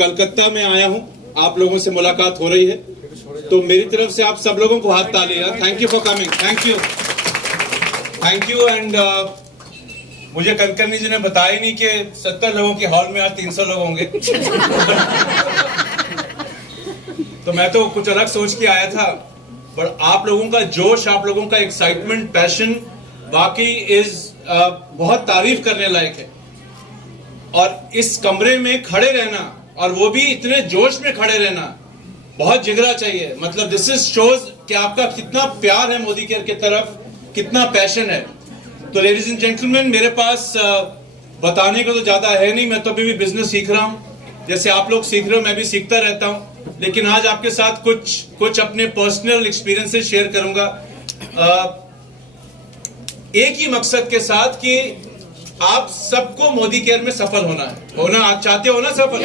कलकत्ता में आया हूं, आप लोगों से मुलाकात हो रही है, तो मेरी तरफ से आप सब लोगों को हाथ तालिए यार। Thank you for coming, thank you. And मुझे कलकर्णी जी ने बताया नहीं कि 70 लोगों के हॉल में आज 300 लोग होंगे। तो मैं तो कुछ अलग सोच के आया था, पर आप लोगों का जोश, आप लोगों का एक्साइटमेंट, पैशन वाकई बहुत तारीफ करने लायक है। और इस कमरे में खड़े रहना, और वो भी इतने जोश में खड़े रहना, बहुत जिगरा चाहिए। मतलब दिस इज शोज कि आपका कितना प्यार है मोदी केयर की तरफ, कितना पैशन है। तो लेडीज एंड जेंटलमैन, मेरे पास बताने को तो ज्यादा है नहीं, मैं तो अभी भी बिजनेस सीख रहा हूं। जैसे आप लोग सीख रहे हो, मैं भी सीखता रहता हूं, लेकिन आज आपके साथ कुछ अपने पर्सनल एक्सपीरियंसेस शेयर करूंगा, एक ही मकसद के साथ कि आप सबको मोदी केयर में सफल होना आप चाहते हो ना सफल?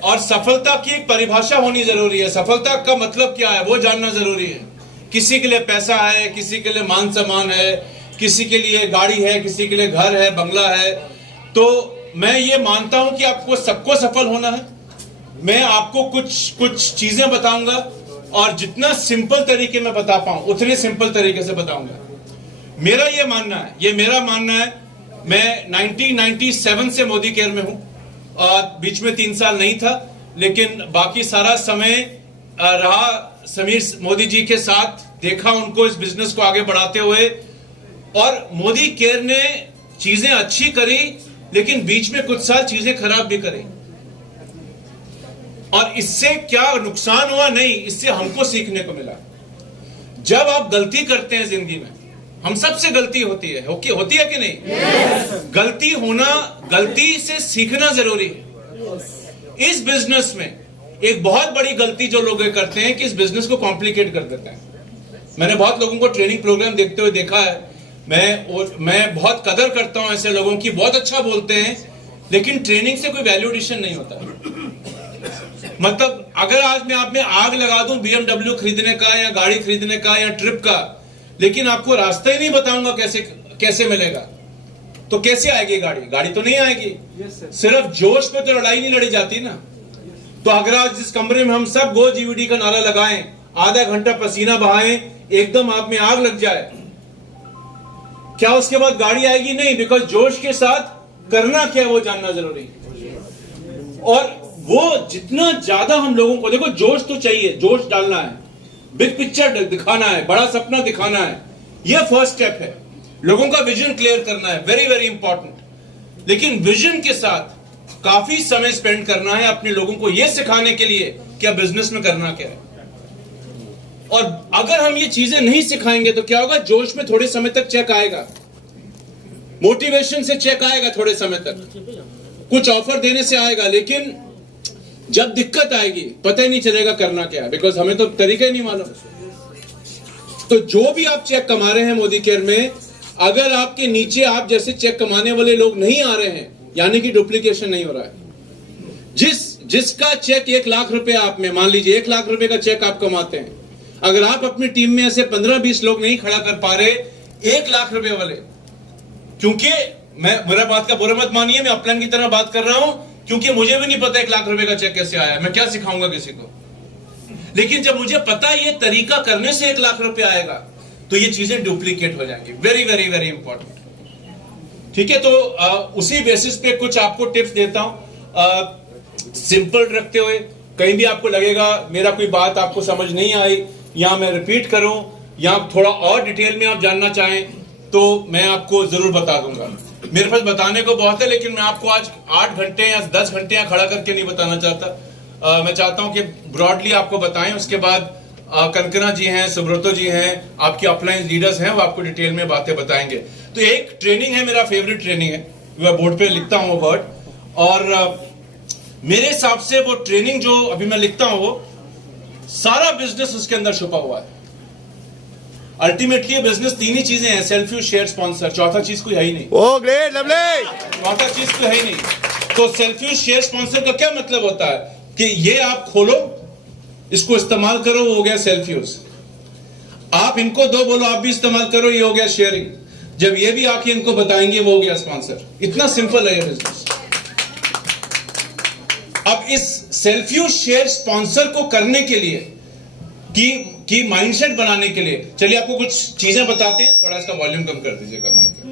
और सफलता की एक परिभाषा होनी जरूरी है। सफलता का मतलब क्या है वो जानना जरूरी है। किसी के लिए पैसा है, किसी के लिए मान सम्मान है, किसी के लिए गाड़ी है, किसी के लिए घर है, बंगला है। तो मैं ये मानता हूं कि आपको सबको सफल होना है। मैं आपको कुछ चीजें बताऊंगा, और जितना सिंपल तरीके में बता पाऊं उतने सिंपल तरीके से बताऊंगा। मेरा ये मानना है, ये मेरा मानना है। मैं 1997 से मोदी केयर में हूं, और बीच में 3 साल नहीं था, लेकिन बाकी सारा समय रहा समीर मोदी जी के साथ, देखा उनको इस बिजनेस को आगे बढ़ाते हुए। और मोदी केयर ने चीजें अच्छी करी, लेकिन बीच में कुछ साल चीजें खराब भी करी। और इससे क्या नुकसान हुआ? नहीं, इससे हमको सीखने को मिला। जब आप गलती करते हैं जिंदगी में, हम सबसे गलती होती है कि नहीं? गलती से सीखना जरूरी है। इस बिजनेस में एक बहुत बड़ी गलती जो लोग करते हैं कि इस बिजनेस को कॉम्प्लिकेट कर देते हैं। मैंने बहुत लोगों को ट्रेनिंग प्रोग्राम देखते हुए देखा है। मैं बहुत कदर करता हूं ऐसे लोगों की, बहुत अच्छा बोलते हैं, लेकिन ट्रेनिंग से कोई वैल्यू एडिशन नहीं होता। मतलब अगर आज मैं आप में आग लगा दूं BMW खरीदने का, या गाड़ी खरीदने का, या ट्रिप का, लेकिन आपको रास्ता ही नहीं बताऊंगा कैसे मिलेगा, तो कैसे आएगी गाड़ी तो नहीं आएगी। सिर्फ जोश पे तो लड़ाई नहीं लड़ी जाती ना। तो अगर आज जिस कमरे में हम सब गो जीवीडी का नारा लगाएं, आधा घंटा पसीना बहाएं, एकदम आप में आग लग जाए, क्या उसके बाद गाड़ी आएगी? नहीं, बिकॉज जोश के साथ करना क्या है वो जानना जरूरी है। और वो जितना ज्यादा हम लोगों को, देखो जोश तो चाहिए, जोश डालना है, बिग पिक्चर दिखाना है, बड़ा सपना दिखाना है, यह फर्स्ट स्टेप है। लोगों का विजन क्लियर करना है, वेरी वेरी इंपॉर्टेंट। लेकिन विजन के साथ काफी समय स्पेंड करना है अपने लोगों को यह सिखाने के लिए कि अब बिजनेस में करना क्या है। और अगर हम ये चीजें नहीं सिखाएंगे तो क्या होगा? जोश में थोड़े समय तक चेक आएगा, मोटिवेशन से चेक आएगा, थोड़े समय तक कुछ ऑफर देने से आएगा, लेकिन जब दिक्कत आएगी पता ही नहीं चलेगा करना क्या है, बिकॉज हमें तो तरीका ही नहीं मालूम। तो जो भी आप चेक कमा रहे हैं मोदी केयर में, अगर आपके नीचे आप जैसे चेक कमाने वाले लोग नहीं आ रहे हैं, यानी कि डुप्लीकेशन नहीं हो रहा है। जिसका चेक 1 लाख रुपए आप में, मान लीजिए 1 लाख रुपए का चेक आप कमाते हैं, अगर आप अपनी टीम में ऐसे 15-20 लोग नहीं खड़ा कर पा रहे 1 लाख रुपए वाले, क्योंकि मेरा बात का बुरा मत मानिए, मैं अपलाइन की तरह बात कर रहा हूं, क्योंकि मुझे भी नहीं पता 1 लाख रुपए का चेक कैसे आया, मैं क्या सिखाऊंगा किसी को। लेकिन जब मुझे पता ये तरीका करने से 1 लाख रुपए आएगा, तो ये चीजें डुप्लीकेट हो जाएंगी। Very very very important. ठीक है, तो उसी बेसिस पे कुछ आपको टिप्स देता हूं, सिंपल रखते हुए। कहीं भी आपको लगेगा मेरा कोई बात आपको समझ नहीं आई, या मैं रिपीट करूं, या थोड़ा और डिटेल में आप जानना चाहें, तो मैं आपको जरूर बता दूंगा। मेरे पास बताने को बहुत है, लेकिन मैं आपको आज 8 घंटे या 10 घंटे यहाँ खड़ा करके नहीं बताना चाहता। मैं चाहता हूं कि ब्रॉडली आपको बताएं, उसके बाद कनकना जी हैं, सुब्रतो जी हैं, आपकी अपलाइन लीडर्स हैं, वो आपको डिटेल में बातें बताएंगे। तो एक ट्रेनिंग है, मेरा फेवरेट ट्रेनिंग है, मैं बोर्ड पे लिखता हूँ वो वर्ड, और मेरे हिसाब से वो ट्रेनिंग जो अभी मैं लिखता हूँ, वो सारा बिजनेस उसके अंदर छुपा हुआ है। अल्टीमेटली बिजनेस 3 ही चीजें हैं, सेल्फ यूज, शेयर, स्पॉन्सर। चौथा चीज कोई है ही नहीं। Oh great, lovely. चौथा चीज तो है ही नहीं। तो सेल्फ यूज, शेयर, स्पॉन्सर का क्या मतलब होता है कि ये आप खोलो, इसको इस्तेमाल करो, वो हो गया सेल्फ यूज। आप इनको दो, बोलो आप भी इस्तेमाल करो, ये हो गया शेयरिंग। जब ये भी आके इनको बताएंगे, वो हो गया स्पॉन्सर। इतना सिंपल है ये बिजनेस। अब इस सेल्फ यूज शेयर स्पॉन्सर को करने के लिए की माइंडसेट बनाने के लिए, चलिए आपको कुछ चीजें बताते हैं। थोड़ा इसका वॉल्यूम कम कर दीजिएगा माइक का।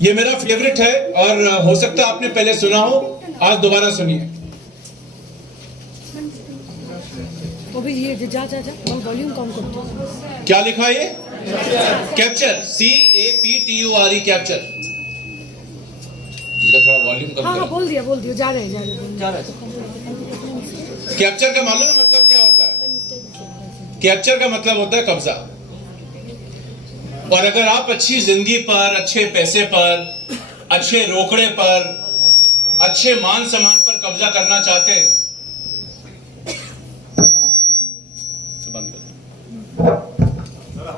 ये मेरा फेवरेट है और हो सकता है आपने पहले सुना हो, आज दोबारा सुनिए। ये जा वॉल्यूम कम कर दो। क्या लिखा है ये? Capture, CAPTURE, capture. इसका थोड़ा वॉल्यूम कम हाँ, करो। बोल दिया जा रहे हैं। कैप्चर का मालूम है मतलब क्या होता है? कैप्चर का मतलब होता है कब्जा। और अगर आप अच्छी जिंदगी पर, अच्छे पैसे पर, अच्छे रोकड़े पर, अच्छे मान सम्मान पर कब्जा करना चाहते हैं, बंद कर।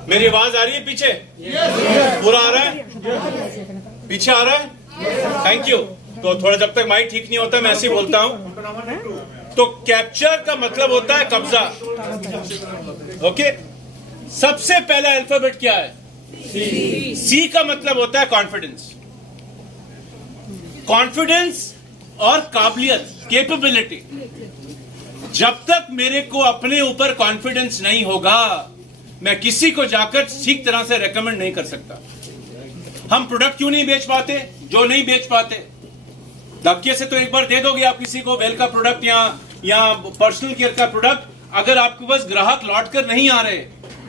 मेरी आवाज आ रही है पीछे? पूरा आ रहा है? पीछे आ रहा है? Thank you. तो थोड़ा जब तक माइक ठीक नहीं होता मैं ऐसे ही बोलता हूं। तो कैप्चर का मतलब होता है कब्जा। ओके, सबसे पहला अल्फाबेट क्या है? सी का मतलब होता है कॉन्फिडेंस। कॉन्फिडेंस और काबिलियत, कैपेबिलिटी। जब तक मेरे को अपने ऊपर कॉन्फिडेंस नहीं होगा, मैं किसी को जाकर ठीक तरह से रेकमेंड नहीं कर सकता। हम प्रोडक्ट क्यों नहीं बेच पाते? जो नहीं बेच पाते, धक्के से तो एक बार दे दोगे आप किसी को वेल का प्रोडक्ट या पर्सनल केयर का प्रोडक्ट, अगर आपके पास ग्राहक लौट कर नहीं आ रहे,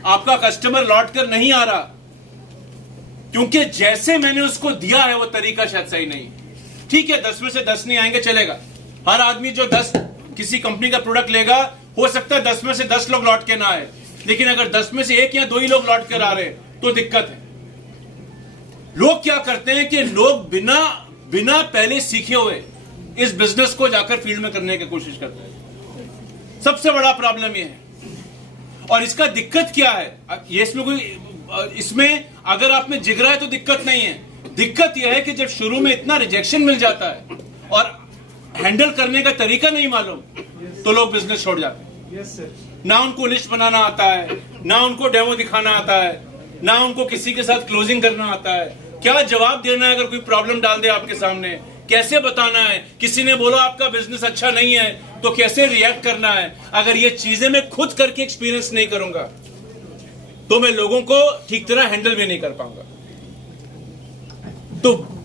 आपका कस्टमर लौट कर नहीं आ रहा, क्योंकि जैसे मैंने उसको दिया है वो तरीका शायद सही नहीं। ठीक है, 10 में से 10 नहीं आएंगे, चलेगा। हर आदमी जो 10 किसी कंपनी का प्रोडक्ट लेगा, हो सकता है 10 में से 10 लोग लौट के ना आए, लेकिन अगर 10 में से 1 या 2 ही लोग लौट कर आ रहे तो दिक्कत है। लोग क्या करते हैं कि लोग बिना पहले सीखे हुए इस बिजनेस को जाकर फील्ड में करने की कोशिश करते हैं। सबसे बड़ा प्रॉब्लम ये है। और इसका दिक्कत क्या है? ये इसमें अगर आप में जिगरा है तो दिक्कत नहीं है। दिक्कत यह है कि जब शुरू में इतना रिजेक्शन मिल जाता है और हैंडल करने का तरीका नहीं मालूम, तो लोग बिजनेस छोड़ जाते हैं। ना उनको लिस्ट बनाना आता है, ना उनको डेमो दिखाना आता है, ना उनको किसी के साथ क्लोजिंग करना आता है। क्या जवाब देना है अगर कोई प्रॉब्लम डाल दे आपके सामने? कैसे बताना है? किसी ने बोला आपका बिजनेस अच्छा नहीं है तो कैसे रिएक्ट करना है? अगर ये चीजें मैं खुद करके एक्सपीरियंस नहीं करूंगा तो मैं लोगों को ठीक तरह हैंडल भी नहीं कर पाऊंगा।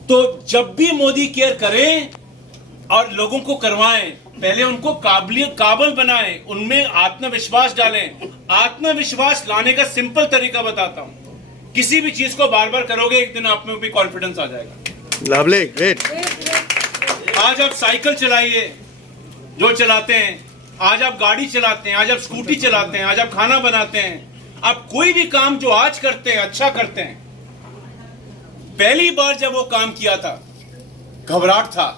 तो जब भी मोदी केयर करें और लोगों को करवाएं, पहले उनको काबिल बनाएं, उनमें आत्मविश्वास डालें। आत्मविश्वास लाने का सिंपल तरीका बताता हूं। किसी भी चीज को बार बार करोगे, एक दिन आप में भी कॉन्फिडेंस आ जाएगा। Lovely, great. आज आप साइकिल चलाइए जो चलाते हैं, आज आप गाड़ी चलाते हैं, आज आप स्कूटी चलाते हैं, आज आप खाना बनाते हैं, आप कोई भी काम जो आज करते हैं अच्छा करते हैं। पहली बार जब वो काम किया था घबराहट था,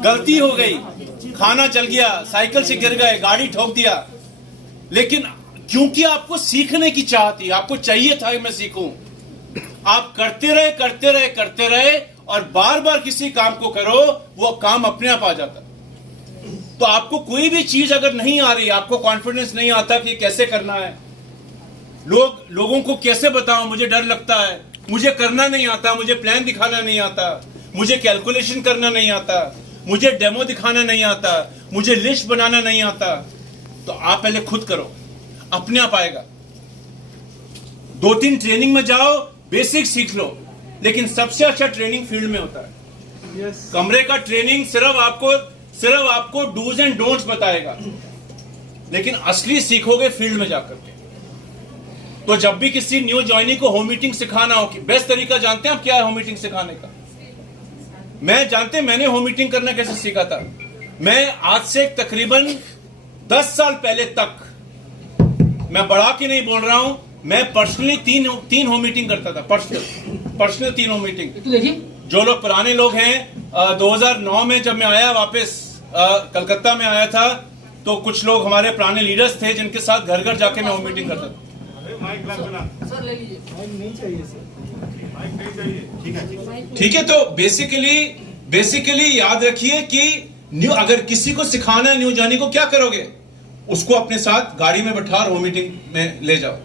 गलती हो गई, खाना जल गया, साइकिल से गिर गए, गाड़ी ठोक दिया, लेकिन क्योंकि आपको सीखने की चाह थी, आपको चाहिए था कि मैं सीखूं, आप करते रहे और बार बार किसी काम को करो, वो काम अपने आप आ जाता। तो आपको कोई भी चीज अगर नहीं आ रही, आपको कॉन्फिडेंस नहीं आता कि कैसे करना है, लोगों को कैसे बताऊं, मुझे डर लगता है, मुझे करना नहीं आता, मुझे प्लान दिखाना नहीं आता, मुझे कैलकुलेशन करना नहीं आता, मुझे डेमो दिखाना नहीं आता, मुझे लिस्ट बनाना नहीं आता, तो आप पहले खुद करो, अपने आप आएगा। 2-3 ट्रेनिंग में जाओ, बेसिक सीख लो, लेकिन सबसे अच्छा ट्रेनिंग फील्ड में होता है। कमरे का ट्रेनिंग सिर्फ आपको डूज एंड डोंट्स बताएगा, लेकिन असली सीखोगे फील्ड में जाकर के। तो जब भी किसी न्यू ज्वाइनी को होम मीटिंग सिखाना हो, बेस्ट तरीका जानते हैं आप क्या है होम मीटिंग सिखाने का? मैंने होम मीटिंग करना कैसे सीखा था? मैं आज से तकरीबन 10 साल पहले तक, मैं बढ़ा के नहीं बोल रहा हूं, मैं पर्सनली तीन होम मीटिंग करता था। Personal 3 home meeting. जो लोग पुराने लोग हैं, 2009 में जब मैं आया वापस कलकत्ता में आया था, तो कुछ लोग हमारे पुराने लीडर्स थे जिनके साथ घर घर जाके मैं होम मीटिंग करता था। ठीक है, तो बेसिकली याद रखिए कि अगर किसी को सिखाना है न्यू जर्नी को, क्या करोगे? उसको अपने साथ गाड़ी में बैठा और होम मीटिंग में ले जाओ,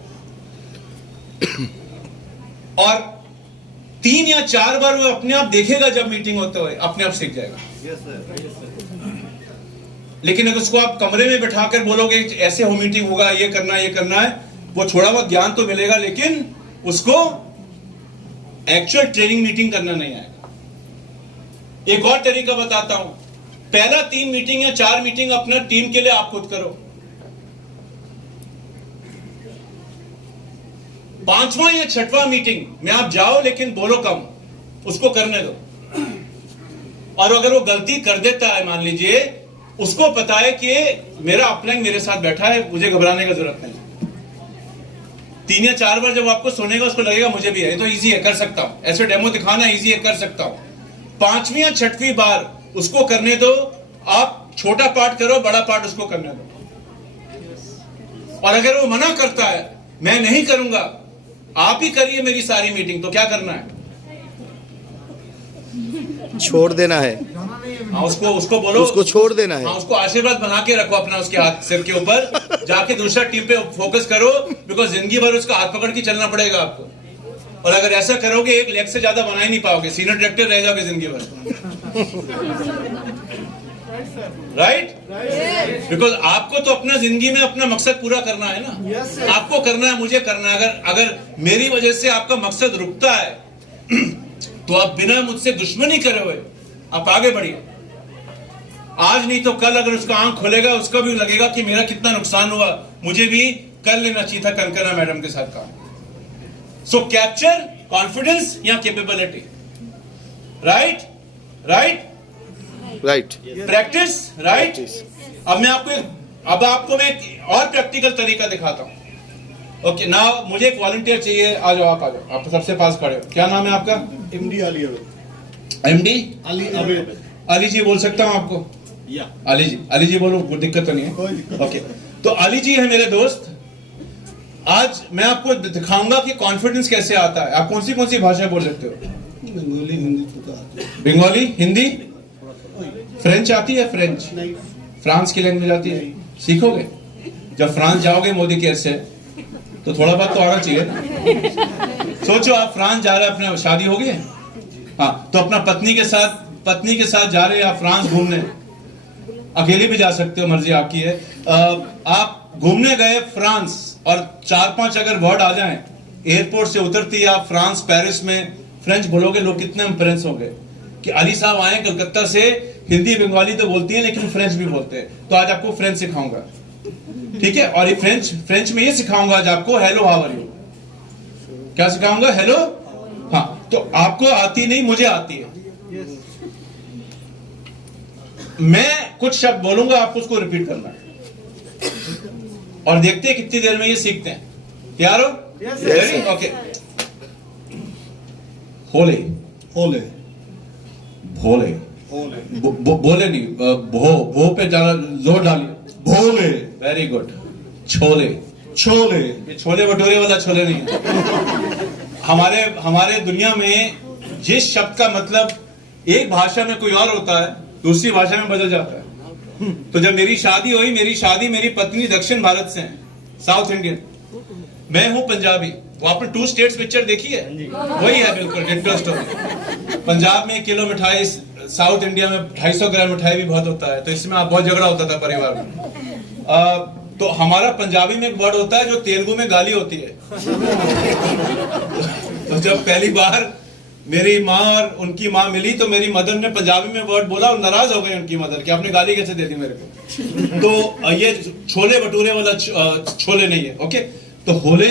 और 3 या 4 बार वो अपने आप देखेगा, जब मीटिंग होते हुए अपने आप सीख जाएगा। लेकिन अगर उसको आप कमरे में बैठा कर बोलोगे ऐसे हो मीटिंग होगा, ये करना है, वो थोड़ा बहुत ज्ञान तो मिलेगा लेकिन उसको एक्चुअल ट्रेनिंग मीटिंग करना नहीं आएगा। एक और तरीका बताता हूं, पहला 3 मीटिंग या 4 मीटिंग अपना टीम के लिए आप खुद करो, 5वां या 6वां मीटिंग में आप जाओ लेकिन बोलो कम, उसको करने दो। और अगर वो गलती कर देता है, मान लीजिए उसको पता है कि मेरा अपलाइन मेरे साथ बैठा है, मुझे घबराने की जरूरत नहीं। 3 या 4 बार जब आपको सुनेगा उसको लगेगा मुझे भी है, तो इजी है, कर सकता हूं, ऐसे डेमो दिखाना इजी है, कर सकता हूं। 5वीं या 6वीं बार उसको करने दो, आप छोटा पार्ट करो, बड़ा पार्ट उसको करने दो। और अगर वो मना करता है मैं नहीं करूंगा, आप ही करिए मेरी सारी मीटिंग, तो क्या करना है? छोड़ देना है। हाँ, उसको बोलो, उसको छोड़ देना है। हाँ, उसको आशीर्वाद बना के रखो अपना उसके हाथ सिर के ऊपर, जाके दूसरा टीम पे फोकस करो, बिकॉज जिंदगी भर उसका हाथ पकड़ के चलना पड़ेगा आपको। और अगर ऐसा करोगे 1 लेग से ज्यादा बना ही नहीं पाओगे, सीनियर डायरेक्टर रह जाओगे जिंदगी भर। राइट? बिकॉज आपको तो अपना जिंदगी में अपना मकसद पूरा करना है ना, आपको करना है, मुझे करना है। अगर मेरी वजह से आपका मकसद रुकता है तो आप बिना मुझसे दुश्मनी करे हुए आप आगे बढ़िए। आज नहीं तो कल अगर उसका आंख खुलेगा, उसका भी लगेगा कि मेरा कितना नुकसान हुआ, मुझे भी कर लेना चाहिए था कनकना मैडम के साथ काम। सो कैप्चर कॉन्फिडेंस या कैपेबिलिटी। राइट? प्रैक्टिस। राइट? अब आपको मैं एक और प्रैक्टिकल तरीका दिखाता हूं। ओके, नाउ मुझे एक वॉलंटियर चाहिए, आ जाओ, आप सबसे पास खड़े हो। क्या नाम है आपका? MD अली MD अली अली जी बोल सकता हूं आपको? या अली जी बोलो, कोई दिक्कत तो नहीं है? कोई दिक्कत। ओके, तो अली जी है मेरे दोस्त। आज मैं आपको दिखाऊंगा कि कॉन्फिडेंस कैसे आता है। आप कौन सी भाषा बोल सकते हो? बंगाली हिंदी तो आती है। बंगाली, हिंदी, फ्रेंच आती है? फ्रेंच, नहीं, फ्रांस की लैंग्वेज आती है? सीखोगे जब फ्रांस जाओगे मोदी केयर से, तो थोड़ा बहुत तो आना चाहिए। सोचो आप फ्रांस जा रहे हैं, अपने शादी हो गई है, हाँ, तो अपना पत्नी के साथ जा रहे हैं आप फ्रांस घूमने। अकेले भी जा सकते हो, मर्जी आपकी है। आप घूमने गए फ्रांस और 4-5 अगर वर्ड आ जाएं, एयरपोर्ट से उतरती है आप फ्रांस पेरिस में फ्रेंच बोलोगे, लोग कितने इंप्रेस होंगे कि अली साहब आए कलकत्ता से, हिंदी बंगाली तो बोलती है लेकिन फ्रेंच भी बोलते हैं। तो आज आपको फ्रेंच सिखाऊंगा, ठीक है? और ये फ्रेंच में ये सिखाऊंगा आज आपको, हेलो हाउ आर यू। क्या सिखाऊंगा? हेलो। हाँ, तो आपको आती नहीं, मुझे आती है। मैं कुछ शब्द बोलूंगा, आपको उसको रिपीट करना है और देखते हैं कितनी देर में ये सीखते हैं। तैयार हो? Yes, okay. होले, होले भोले, होले बोले नहीं, भो पे जोर डालिए। भोले, वेरी गुड। छोले, छोले, ये छोले भटूरे वाला छोले नहीं है। हमारे दुनिया में जिस शब्द का मतलब एक भाषा में कोई और होता है, दूसरी भाषा में बदल जाता है। तो जब मेरी शादी हुई, मेरी पत्नी दक्षिण भारत से है, साउथ इंडियन, मैं हूं पंजाबी। वो आपने 2 स्टेट्स पिक्चर देखी है? वही है बिल्कुल डिट्टो स्टोरी। पंजाब में 1 किलो मिठाई, साउथ इंडिया में 250 ग्राम मिठाई भी बहुत होता है, तो इसमें आप बहुत झगड़ा होता था परिवार में। तो हमारा पंजाबी में एक वर्ड होता है जो तेलुगु में गाली होती है। तो जब पहली बार मेरी माँ और उनकी माँ मिली तो मेरी मदर ने पंजाबी में वर्ड बोला और नाराज हो गई उनकी मदर कि आपने गाली कैसे दे दी मेरे को। तो ये छोले भटूरे वाला छोले नहीं है। ओके, तो होले,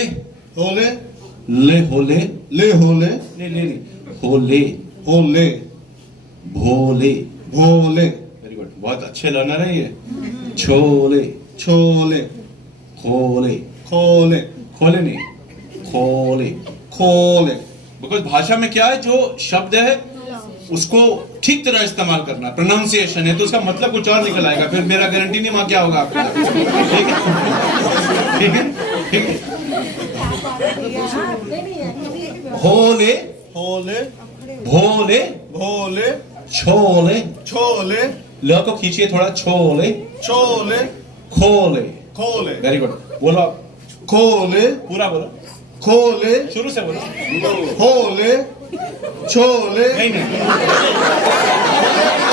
होले, ले होले, ले होले, ले होले, होले, भोले, भोले, वेरी गुड, बहुत अच्छे लर्नर है ये। छोले, छोले, खोले, खोले, खोले नहीं, खोले। खोले। बिकॉज भाषा में क्या है, जो शब्द है उसको ठीक तरह इस्तेमाल करना, प्रोनाउंसिएशन है, तो उसका मतलब कुछ और निकल आएगा। फिर मेरा गारंटी नहीं वहां क्या होगा आपका। ठीक है, ठीक है, ठीक है। होले, होले, भोले, भोले, छोले, छोले, ल को खींचिए थोड़ा, छोले, छोले, खोले। खोले, वेरी गुड, बोलो आप, खोले, पूरा बोलो, खोले, शुरू से बोलो। होले, छोले, नहीं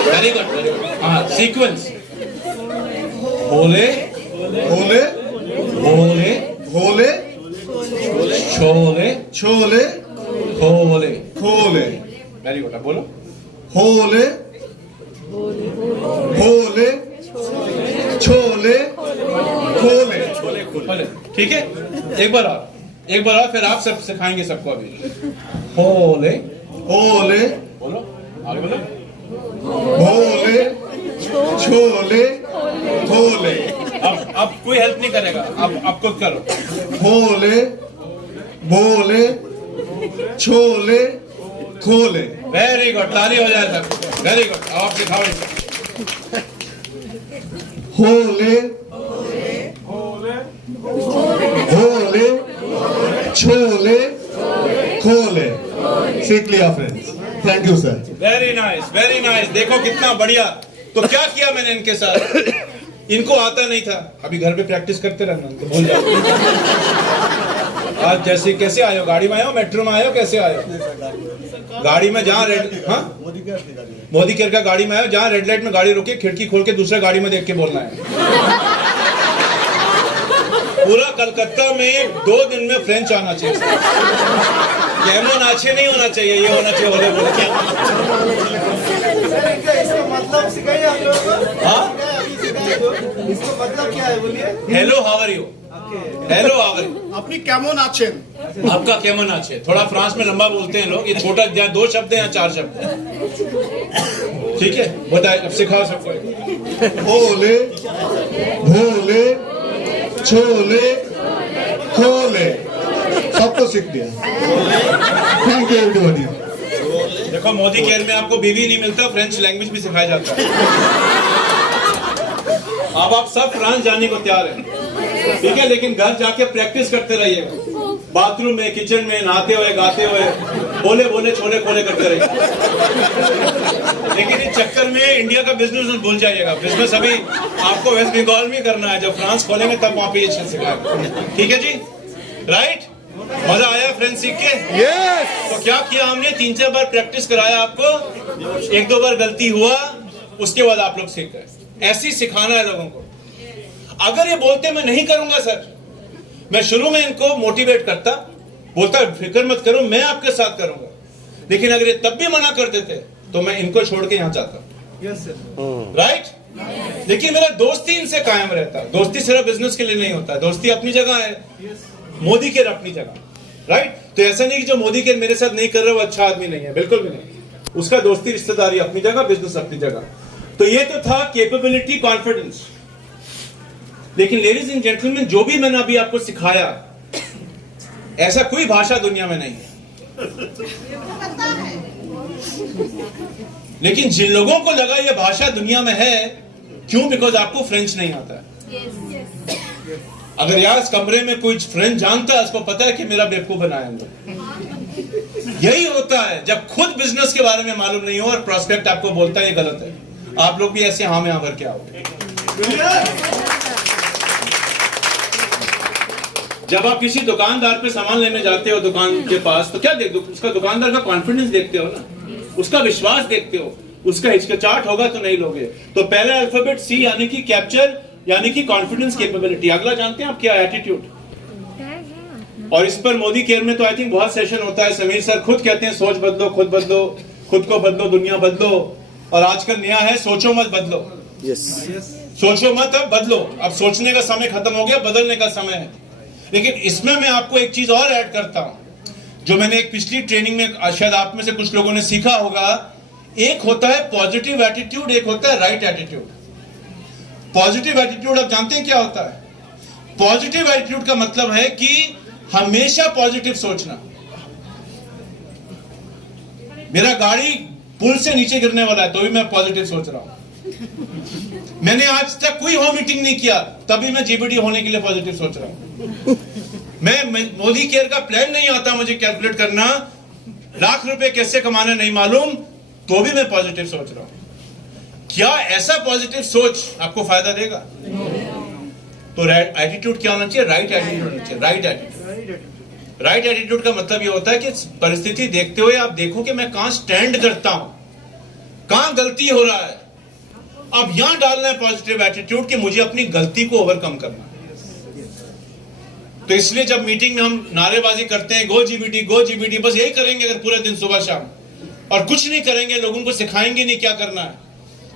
वेरी गुड वेरी गुड। हाँ सीक्वेंस, होले होले होले होले छोले छोले होले। खोले वेरी गुड, अब बोलो। होले होले छोले खोले। होले, ठीक है। एक बार और फिर आप सब सिखाएंगे सबको अभी। होले होले बोलो, आगे बोलो। होले छोले खोले। अब कोई हेल्प नहीं करेगा, अब खुद करो। होले बोले छोले खोले। वेरी गुड, ताली हो जाए सब। वेरी गुड, अब आप सिखाओ इनको। होले होले छोले खोले। सीख लिया friends, thank you sir. Very nice very nice. देखो कितना बढ़िया। तो क्या किया मैंने इनके साथ, इनको आता नहीं था, अभी घर पे प्रैक्टिस करते रहना, तो भूल जाओ। आज जैसे कैसे आयो, गाड़ी में आयो, मेट्रो में आयो, कैसे आयो? गाड़ी में जहाँ रेड, हाँ मोदी केयर का गाड़ी में आयो, जहाँ रेड लाइट में गाड़ी रोके, खिड़की खोल के दूसरे गाड़ी में देख के बोलना है। पूरा कलकत्ता में 2 दिन में फ्रेंच आना चाहिए। कैमन आछे नहीं होना चाहिए, ये होना चाहिए होले बोले। इसका मतलब सिखाइए आप लोगों को। हाँ इसका मतलब क्या है बोलिए। Hello how are you, hello how are you. अपनी कैमन आछेन। आपका कैमन आछे, थोड़ा फ्रांस में लंबा बोलते हैं लोग, ये छोटा जहाँ 2 शब्द है या 4 शब्द है। ठीक है, बताए, अब सिखाओ सबको। होले भोले छोले खोले। सबको सीख दिया। Thank you everybody. देखो मोदी केयर में आपको बीवी नहीं मिलता, फ्रेंच लैंग्वेज भी सिखाया जाता है। अब आप सब फ्रांस जाने को तैयार हैं, ठीक है, लेकिन घर जाके प्रैक्टिस करते रहिएगा। बाथरूम में, किचन में, नहाते हुए, गाते हुए, बोले बोले छोले खोले करते रहिए। लेकिन इस चक्कर में इंडिया का बिजनेस भूल जाइएगा। बिजनेस अभी आपको वेस्ट बंगाल में करना है, जब फ्रांस खोलेंगे तब वहां पे ये चीज सिखाएंगे। ठीक है जी, राइट? मजा आया फ्रेंड्स सीख के? यस। तो क्या किया हमने, 3-4 बार प्रैक्टिस कराया आपको, 1-2 बार गलती हुआ, उसके बाद आप लोग सीख गए। ऐसी सिखाना है लोगों को। अगर ये बोलते मैं नहीं करूंगा सर, मैं शुरू में इनको मोटिवेट करता, बोलता फिक्र मत करो, मैं आपके साथ करूंगा। लेकिन अगर ये तब भी मना कर देते तो मैं इनको छोड़ के यहां जाता। Yes sir. राइट? लेकिन मेरा दोस्ती इनसे कायम रहता है। दोस्ती सिर्फ बिजनेस के लिए नहीं होता है, दोस्ती अपनी जगह है, मोदी केयर अपनी जगह। राइट? तो ऐसा नहीं कि जो मोदी केयर मेरे साथ नहीं कर रहा वो अच्छा आदमी नहीं है, बिल्कुल भी नहीं। उसका दोस्ती रिश्तेदारी अपनी जगह, बिजनेस अपनी जगह। तो ये तो था कैपेबिलिटी, कॉन्फिडेंस। लेकिन लेडीज एंड जेंटलमैन, जो भी मैंने अभी आपको सिखाया, ऐसा कोई भाषा दुनिया में नहीं है। लेकिन जिन लोगों को लगा ये भाषा दुनिया में है, क्यों? बिकॉज आपको फ्रेंच नहीं आता है। अगर यार इस कमरे में कोई फ्रेंच जानता है, उसको पता है कि मेरा बेवकूफ बनाया हम लोग। यही होता है जब खुद बिजनेस के बारे में मालूम नहीं हो और प्रोस्पेक्ट आपको बोलता है ये गलत है। आप लोग भी ऐसे हाँ में हाँ भर के आओगे। जब आप किसी दुकानदार पे सामान लेने जाते हो दुकान के पास, तो क्या देखते हो? उसका दुकानदार का कॉन्फिडेंस देखते हो ना, उसका विश्वास देखते हो। उसका हिचकिचाहट होगा तो नहीं लोगे। तो पहला अल्फाबेट सी यानी कि कैप्चर, यानी कि कॉन्फिडेंस, कैपेबिलिटी। अगला जानते हैं आप क्या? एटीट्यूड। और इस पर मोदी केयर में तो आई थिंक बहुत सेशन होता है। समीर सर खुद कहते हैं सोच बदलो, खुद बदलो, खुद को बदलो, दुनिया बदलो। और आजकल नया है सोचो मत बदलो। यस। सोचो मत, अब बदलो। अब सोचने का समय खत्म हो गया, बदलने का समय है। लेकिन इसमें मैं आपको एक चीज और ऐड करता हूं, जो मैंने एक पिछली ट्रेनिंग में शायद आप में से कुछ लोगों ने सीखा होगा। एक होता है पॉजिटिव एटीट्यूड, एक होता है राइट एटीट्यूड। पॉजिटिव एटीट्यूड आप जानते हैं क्या होता है? पॉजिटिव एटीट्यूड का मतलब है कि हमेशा पॉजिटिव सोचना। मेरा गाड़ी पुल से नीचे गिरने वाला है तो भी मैं पॉजिटिव सोच रहा हूं। मैंने आज तक कोई होम मीटिंग नहीं किया, तभी मैं जीबीडी होने के लिए पॉजिटिव सोच रहा हूं। मैं मोदी केयर का प्लान नहीं आता मुझे कैलकुलेट करना, लाख रुपए कैसे कमाना नहीं मालूम, तो भी मैं पॉजिटिव सोच रहा हूं। क्या ऐसा पॉजिटिव सोच आपको फायदा देगा? तो एटीट्यूड क्या होना चाहिए? राइट एटीट्यूड होना चाहिए। Right attitude. राइट एटीट्यूड का मतलब ये होता है कि परिस्थिति देखते हुए आप देखो कि मैं कहां स्टैंड करता हूं। कहां गलती हो रहा है। अब यहां डालना है पॉजिटिव एटीट्यूड कि मुझे अपनी गलती को ओवरकम करना है। तो इसलिए जब मीटिंग में हम नारेबाजी करते हैं गो जीबीटी, बस यही करेंगे अगर पूरे दिन सुबह शाम, और कुछ नहीं करेंगे, लोगों को सिखाएंगे नहीं क्या करना है,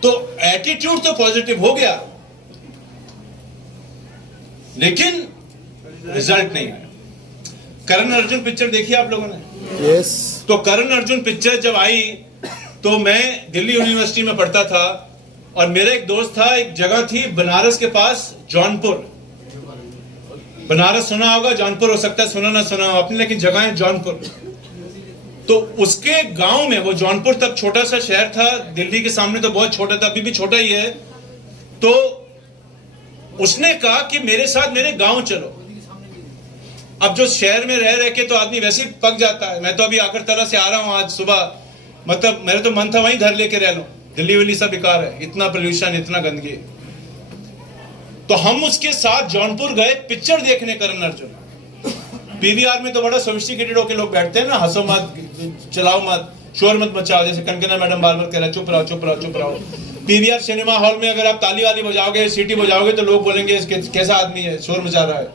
तो एटीट्यूड तो पॉजिटिव हो गया लेकिन रिजल्ट नहीं आया। करण अर्जुन पिक्चर देखी आप लोगों ने? यस। तो करण अर्जुन पिक्चर जब आई तो मैं दिल्ली यूनिवर्सिटी में पढ़ता था और मेरा एक दोस्त था, एक जगह थी बनारस के पास जौनपुर। बनारस सुना होगा, जौनपुर हो सकता है सुना ना सुना हो आपने, लेकिन जगह है जौनपुर। तो उसके गांव में, वो जौनपुर तक छोटा सा शहर था, दिल्ली के सामने तो बहुत छोटा था, अभी भी छोटा ही है। तो उसने कहा कि मेरे साथ मेरे गांव चलो। अब जो शहर में रह के तो आदमी वैसे ही पक जाता है। मैं तो अभी अगरतला से आ रहा हूं आज सुबह, मतलब मेरा तो मन था वहीं घर लेके रह लो, दिल्ली विल्ली सब बेकार है, इतना पोल्यूशन, इतना गंदगी। तो हम उसके साथ जौनपुर गए पिक्चर देखने करण अर्जुन। पीवीआर में तो बड़ा सोफिस्टिकेटेड होके लोग बैठते हैं ना, हंसो मत, चलाओ मत, शोर मत मचाओ, जैसे कनकना मैडम बार बार कह रहा है चुप रहो चुप रहो चुप रहो। पीवीआर सिनेमा हॉल में अगर आप ताली वाली बजाओगे, सीटी बजाओगे तो लोग बोलेंगे कैसा आदमी है, शोर मचा रहा है।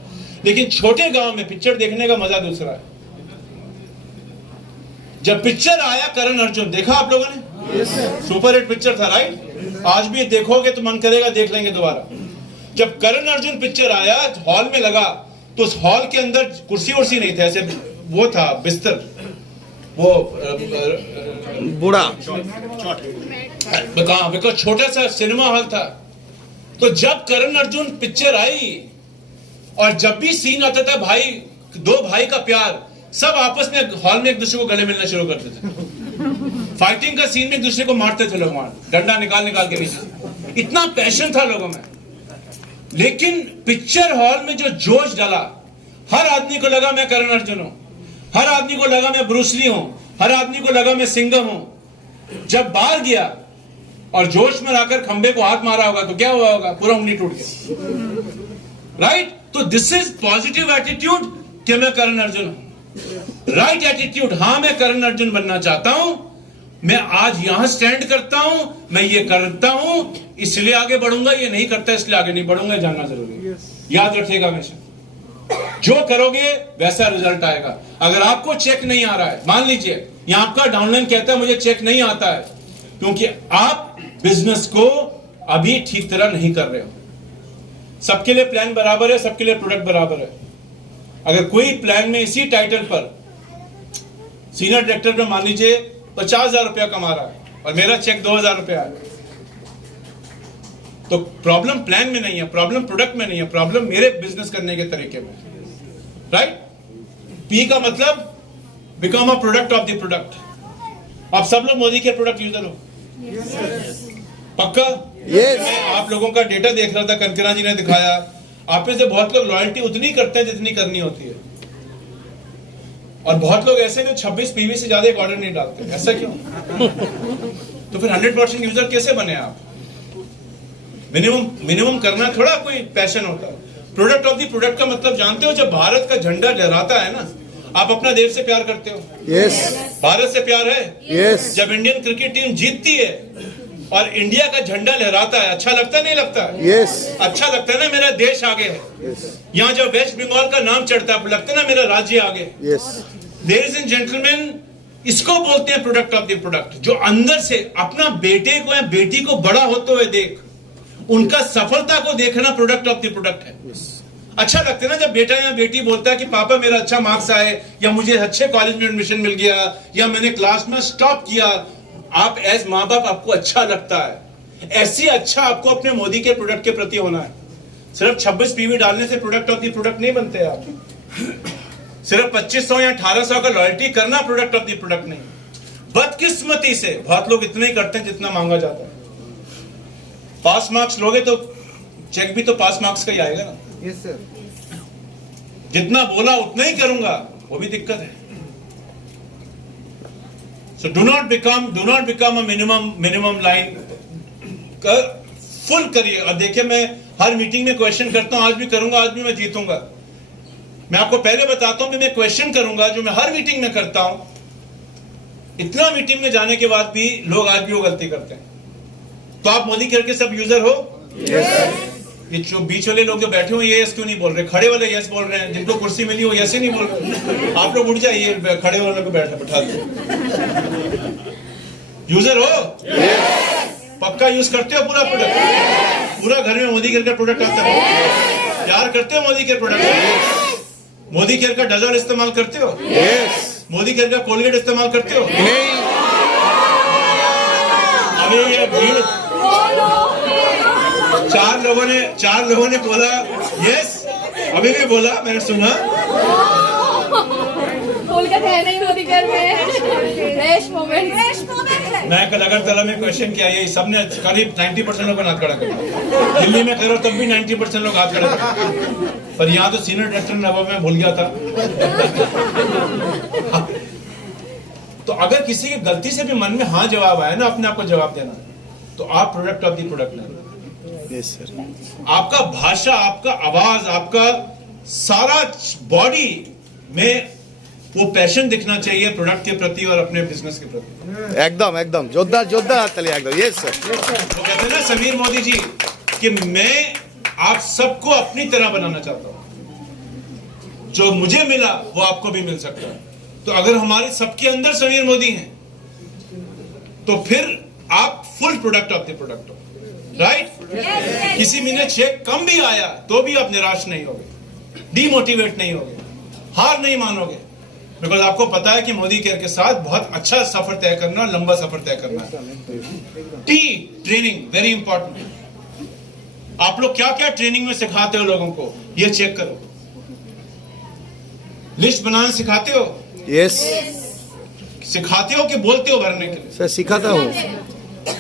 लेकिन छोटे गांव में पिक्चर देखने का मजा दूसरा है। जब पिक्चर आया करण अर्जुन, देखा आप लोगों ने? सुपर हिट पिक्चर था, राइट? आज भी देखोगे तो मन करेगा देख लेंगे दोबारा। जब करण अर्जुन पिक्चर आया, हॉल में लगा, तो उस हॉल के अंदर कुर्सी वुर्सी नहीं थे, ऐसे वो था बिस्तर, वो बूढ़ा बिकॉज छोटा सा सिनेमा हॉल था। तो जब करण अर्जुन पिक्चर आई और जब भी सीन आता था, भाई दो भाई का प्यार, सब आपस में हॉल में एक दूसरे को गले मिलना शुरू करते थे। फाइटिंग का सीन में एक दूसरे को मारते थे लोग, वहां डंडा निकाल निकाल के नीचे, इतना पैशन था लोगों में। लेकिन पिक्चर हॉल में जो जोश डाला, हर आदमी को लगा मैं करण अर्जुन हूं, हर आदमी को लगा मैं ब्रूस ली हूं, हर आदमी को लगा मैं सिंघम हूं। जब बाहर गया और जोश में आकर खंबे को हाथ मारा होगा तो क्या हुआ होगा? पूरा उंगली टूट गया, राइट? तो दिस इज पॉजिटिव एटीट्यूड कि मैं करण अर्जुन हूं। राइट एटीट्यूड, हां मैं करण अर्जुन बनना चाहता हूं, मैं आज यहां स्टैंड करता हूं, मैं ये करता हूं इसलिए आगे बढ़ूंगा, ये नहीं करता इसलिए आगे नहीं बढ़ूंगा, जानना जरूरी है। याद रखिएगा हमेशा, जो करोगे वैसा रिजल्ट आएगा। अगर आपको चेक नहीं आ रहा है, मान लीजिए यहां आपका डाउनलाइन कहता है मुझे चेक नहीं आता है, क्योंकि आप बिजनेस को अभी ठीक तरह नहीं कर रहे हो। सबके लिए प्लान बराबर है, सबके लिए प्रोडक्ट बराबर है। अगर कोई प्लान में इसी टाइटल पर सीनियर डायरेक्टर में मान लीजिए 50,000 रुपया कमा रहा है और मेरा चेक 2,000 रुपया है, तो प्रॉब्लम प्लान में नहीं है, प्रॉब्लम प्रोडक्ट में नहीं है, प्रॉब्लम मेरे बिजनेस करने के तरीके में, राइट? पी का मतलब become a product of the product. आप सब लोग मोदी के प्रोडक्ट यूजर हो? पक्का? Yes. मैं आप लोगों का डेटा देख रहा था, कनकना जी ने दिखाया, आप में से बहुत लोग लॉयल्टी उतनी करते हैं जितनी करनी होती है, और बहुत लोग ऐसे जो 26 पीवी से ज्यादा एक ऑर्डर नहीं डालते। ऐसा क्यों? तो फिर 100% यूजर कैसे बने आप? मिनिमम करना थोड़ा कोई पैशन होता है। प्रोडक्ट ऑफ द प्रोडक्ट का मतलब जानते हो? जब भारत का झंडा लहराता है ना, आप अपना देश से प्यार करते हो? यस। भारत से प्यार है? यस। जब इंडियन क्रिकेट टीम जीतती है और इंडिया का झंडा लहराता है, अच्छा लगता नहीं लगता? यस। अच्छा लगता है ना, मेरा देश आगे है। यहाँ जब वेस्ट बंगाल का नाम चढ़ता है, लगता है ना मेरा राज्य आगे। यस। लेडीज एंड जेंटलमैन, इसको बोलते हैं प्रोडक्ट ऑफ द प्रोडक्ट। जो अंदर से अपना बेटे को या बेटी को बड़ा होते हुए देख, उनका सफलता को देखना प्रोडक्ट ऑफ द प्रोडक्ट है। अच्छा लगता है ना जब बेटा या बेटी बोलता है कि पापा मेरा अच्छा मार्क्स आए, या मुझे अच्छे कॉलेज में एडमिशन मिल गया, या मैंने क्लास में टॉप किया। आप एज माँ बाप, आपको अच्छा लगता है। ऐसी अच्छा आपको अपने मोदी के प्रोडक्ट के प्रति होना है। सिर्फ 26 पीवी डालने से प्रोडक्ट ऑफ द प्रोडक्ट नहीं बनते आप। सिर्फ 2500 या 1800 का लॉयल्टी करना प्रोडक्ट ऑफ द प्रोडक्ट नहीं। बदकिस्मती से बहुत लोग इतना ही करते हैं जितना मांगा जाता है। पास मार्क्स लोगे तो चेक भी तो पास मार्क्स का ही आएगा ना। Yes sir. जितना बोला उतना ही करूंगा, वो भी दिक्कत है। So do not become a minimum line का फुल करिए। और देखिए, मैं हर मीटिंग में क्वेश्चन करता हूं, आज भी करूंगा, आज भी मैं जीतूंगा। मैं आपको पहले बताता हूं कि मैं क्वेश्चन करूंगा जो मैं हर मीटिंग में करता हूं। इतना मीटिंग में जाने के बाद भी लोग आज भी वो गलती करते हैं। तो आप मोदी केयर के सब यूजर हो? ये जो बीच वाले लोग जो बैठे हुए ये यस क्यों नहीं बोल रहे? खड़े वाले यस बोल रहे हैं, जिनको कुर्सी मिली हो यस ही नहीं बोल रहे। आप लोग उठ जाइए, खड़े वालों को बैठा दो। यूजर हो? पक्का यूज करते हो पूरा प्रोडक्ट? पूरा घर में मोदी केयर का प्रोडक्ट आता है? प्यार करते हो Modi care product? Modi care का डजर इस्तेमाल करते हो? मोदी केयर का कोलगेट इस्तेमाल करते हो? अभी ये भीड़ चार लोगों ने बोला यस, अभी भी बोला, मैंने सुना। कोलकाता है नहीं मोदी केयर में। फ्रेश मोमेंट मैं कल अगरतला में क्वेश्चन किया, ये सबने करीब 90% लोग हाथ खड़ा कर। दिल्ली में करो तब भी 90% लोग हाथ खड़ा कर, पर यहाँ तो सीनियर डायरेक्टर नवाब में भूल गया था। तो अगर किसी की गलती से भी मन में हाँ जवाब आया ना, अपने आप को जवाब देना, तो आप प्रोडक्ट ऑफ द प्रोडक्ट लेना। Yes sir. आपका भाषा, आपका आवाज, आपका सारा बॉडी में वो पैशन दिखना चाहिए प्रोडक्ट के प्रति और अपने बिजनेस के प्रति। एकदम जोरदार ताली एकदम। Yes sir. वो कहते हैं ना समीर मोदी जी कि मैं आप सबको अपनी तरह बनाना चाहता हूं, जो मुझे मिला वो आपको भी मिल सकता है। तो अगर हमारे सबके अंदर समीर मोदी हैं तो फिर आप full product of the product हो, राइट? किसी महीने चेक कम भी आया तो भी आप निराश नहीं होगे, डीमोटिवेट नहीं होगे, हार नहीं मानोगे, बिकॉज आपको पता है कि मोदी केयर के साथ बहुत अच्छा सफर तय करना, लंबा सफर तय करना है। Training very important. आप लोग क्या क्या ट्रेनिंग में सिखाते हो लोगों को, ये चेक करो। लिस्ट बनाना सिखाते हो? यस सिखाते हो कि बोलते हो भरने के लिए? सर सिखाता हूँ।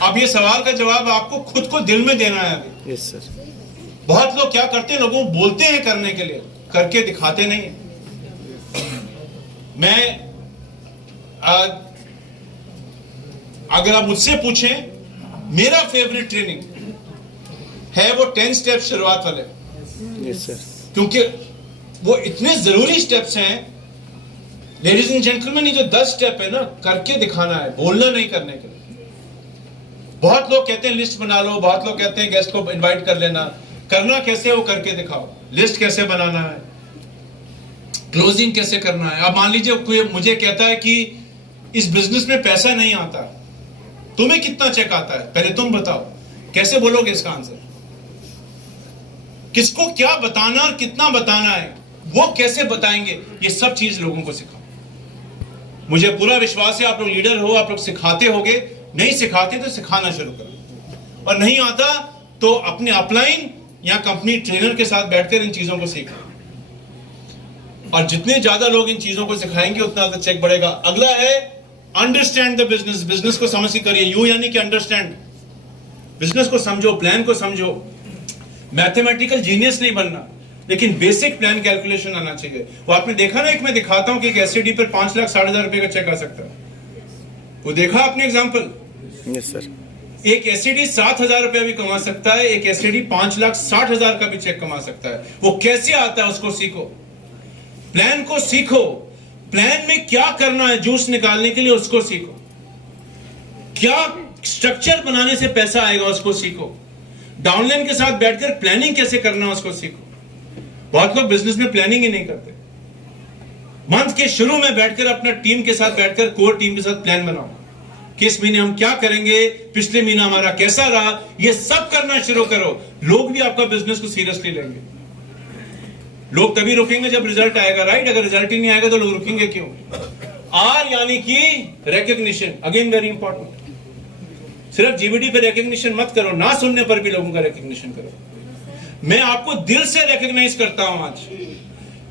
अब ये सवाल का जवाब आपको खुद को दिल में देना है अभी। Yes sir. बहुत लोग क्या करते हैं, लोगों को बोलते हैं करने के लिए, करके दिखाते नहीं है। मैं अगर आप मुझसे पूछें, मेरा फेवरेट ट्रेनिंग है वो 10 स्टेप शुरुआत वाले। Yes sir. क्योंकि वो इतने जरूरी स्टेप्स हैं लेडीज एंड जेंटलमैन। ये जो 10 स्टेप है ना, करके दिखाना है, बोलना नहीं करने के लिए। बहुत लोग कहते हैं लिस्ट बना लो, बहुत लोग कहते हैं गेस्ट को इनवाइट कर लेना। करना कैसे है वो करके दिखाओ। लिस्ट कैसे बनाना है, क्लोजिंग कैसे करना है। अब मान लीजिए कोई मुझे कहता है कि इस बिजनेस में पैसा नहीं आता, तुम्हें कितना चेक आता है, पहले तुम बताओ। कैसे बोलोगे इसका आंसर? किसको क्या बताना और कितना बताना है, वो कैसे बताएंगे, ये सब चीज लोगों को सिखाओ। मुझे पूरा विश्वास है आप लोग लीडर हो, आप लोग सिखाते होगे। नहीं सिखाते तो सिखाना शुरू करो, और नहीं आता तो अपने अपलाइन या कंपनी ट्रेनर के साथ बैठकर इन चीजों को सीखो। और जितने ज्यादा लोग इन चीजों को सिखाएंगे उतना ज्यादा चेक बढ़ेगा। अगला है अंडरस्टैंड द बिजनेस। बिजनेस को समझ के करिए। यू यानी कि अंडरस्टैंड, बिजनेस को समझो, प्लान को समझो। मैथमेटिकल जीनियस नहीं बनना, लेकिन बेसिक प्लान कैलकुलेशन आना चाहिए। वो आपने देखा ना, एक मैं दिखाता हूं कि एक एसटीडी पर 5,60,000 रुपए का चेक आ सकता है। वो देखा आपने एग्जाम्पल? Yes sir. एक एसटीडी 7,000 रुपया भी कमा सकता है, एक एसटीडी 5,60,000 का भी चेक कमा सकता है। वो कैसे आता है उसको सीखो, प्लान को सीखो। प्लान में क्या करना है जूस निकालने के लिए उसको सीखो। क्या स्ट्रक्चर बनाने से पैसा आएगा उसको सीखो। डाउनलाइन के साथ बैठकर प्लानिंग कैसे करना है उसको सीखो। बहुत लोग बिजनेस में प्लानिंग ही नहीं करते। मंथ के शुरू में बैठकर अपना टीम के साथ बैठकर, कोर टीम के साथ प्लान बनाओ कि इस महीने हम क्या करेंगे, पिछले महीना हमारा कैसा रहा, ये सब करना शुरू करो। लोग भी आपका बिजनेस को सीरियसली लेंगे। लोग तभी रुकेंगे जब रिजल्ट आएगा, राइट? अगर रिजल्ट ही नहीं आएगा तो लोग रुकेंगे क्यों? आर यानी कि रिकॉग्निशन, अगेन वेरी इंपॉर्टेंट। सिर्फ जीबीडी पे रिकॉग्निशन मत करो, ना सुनने पर भी लोगों का रिकॉग्निशन करो। मैं आपको दिल से रिकॉग्नाइज करता हूं आज,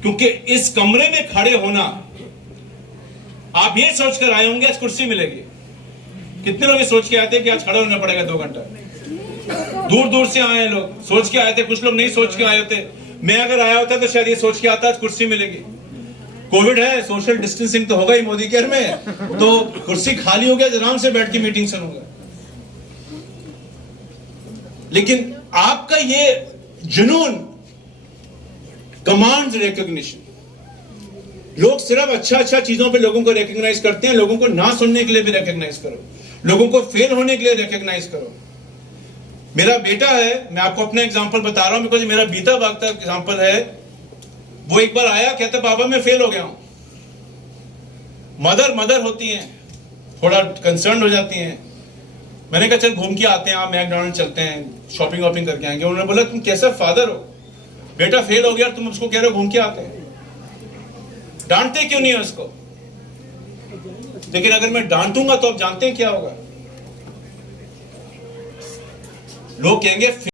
क्योंकि इस कमरे में खड़े होना, आप ये सोचकर आए होंगे आज कुर्सी मिलेगी। कितने लोग ये सोच के आए थे कि आज खड़ा होना पड़ेगा 2 घंटा? दूर दूर से आए लोग, सोच के आए थे। कुछ लोग नहीं सोच के आए होते। मैं अगर आया होता तो शायद ये सोच के आता आज कुर्सी मिलेगी। कोविड है, सोशल डिस्टेंसिंग तो होगा ही मोदी केयर में, तो कुर्सी खाली हो गया, आराम से बैठ के मीटिंग सुनूंगा। लेकिन आपका ये जुनून कमांड्स रिकॉग्निशन। लोग सिर्फ अच्छा अच्छा चीजों पे लोगों को रिकॉग्नाइज करते हैं, लोगों को ना सुनने के लिए भी रिकॉग्नाइज करो, लोगों को फेल होने के लिए रिकॉग्नाइज करो। मेरा बेटा है, मैं आपको अपना एग्जांपल बता रहा हूं, बिकॉज मेरा बीता भागता एग्जांपल है। वो एक बार आया, कहता पापा मैं फेल हो गया हूं। मदर होती हैं, थोड़ा कंसर्न हो जाती हैं। मैंने कहा चल घूम के आते हैं, आप मैकडॉनल्ड चलते हैं, शॉपिंग वॉपिंग करके आएंगे। उन्होंने बोला तुम कैसा फादर हो, बेटा फेल हो गया तुम उसको कह रहे हो घूम के आते हैं। डांटते क्यों नहीं है उसको? लेकिन अगर मैं डांटूंगा तो आप जानते हैं क्या होगा? लोग कहेंगे